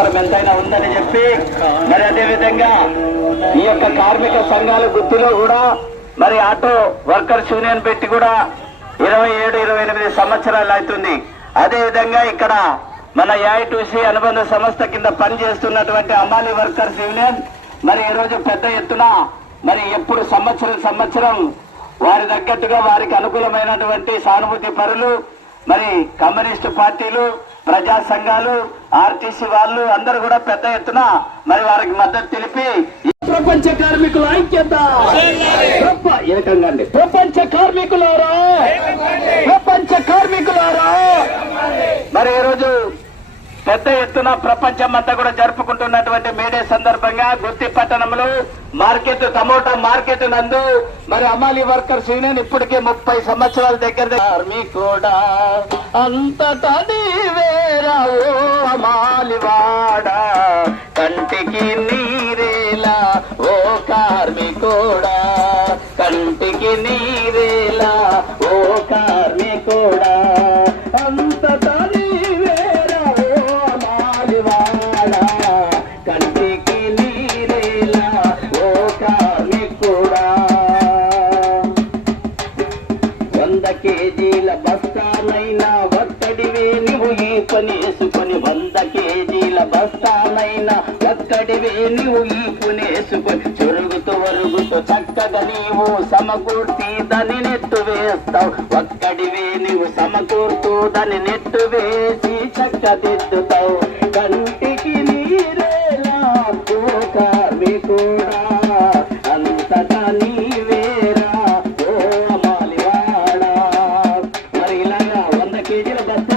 అవసరం ఎంతైనా ఉందని చెప్పి మరి అదేవిధంగా ఈ యొక్క కార్మిక సంఘాల గుర్తులో కూడా మరి ఆటో వర్కర్స్ యూనియన్ పెట్టి కూడా 27-28 సంవత్సరాలు అవుతుంది. అదేవిధంగా ఇక్కడ మన ఏఐటీసీ అనుబంధ సంస్థ కింద పనిచేస్తున్నటువంటి అమాలి వర్కర్స్ యూనియన్ మరి ఈరోజు పెద్ద ఎత్తున మరి ఎప్పుడు సంవత్సరం వారి తగ్గట్టుగా వారికి అనుకూలమైనటువంటి సానుభూతి పరులు మరి కమ్యూనిస్టు పార్టీలు, ప్రజా సంఘాలు, ఆర్టీసీ వాళ్ళు అందరూ కూడా పెద్ద ఎత్తున మరి వారికి మద్దతు తెలిపి ప్రపంచ కార్మికుల ఐక్యత ఏకంగా ప్రపంచ కార్మికులారా మరి ఈరోజు పెద్ద ఎత్తున ప్రపంచం అంతా కూడా జరుపుకుంటున్నటువంటి మేడే సందర్భంగా గుత్తి పట్టణంలో టమోటా మార్కెట్ నందు మరి అమాలి వర్కర్స్ యూనియన్ ఇప్పటికే 30 సంవత్సరాల దగ్గర కార్మికుడా అంతటా నీవేరా ఓ అమాలివాడా కంటికి నీరేలా ఓ కార్మికుడా కంటికి నీరేలా ఓ కార్మికుడా అంతటా కేజీల బస్తానైనా ఒక్కడివే నువ్వు ఈ పని వేసుకొని 100 కేజీల బస్తానైనా ఒక్కడివే నువ్వు ఈ పని వేసుకొని చురుగుతూ చక్కగా నీవు సమకూర్చి దాన్ని నెట్టు వేస్తావు. ఒక్కడివే నువ్వు సమకూర్తూ దాన్ని నెట్టు వేసి చక్కదిద్దుతావు. కంటికి నీరేలా ఓ కార్మికుడా అంతటా నీవేరా ఓ అమాలివాడా. మరి ఇలాగా 100 కేజీల బస్తా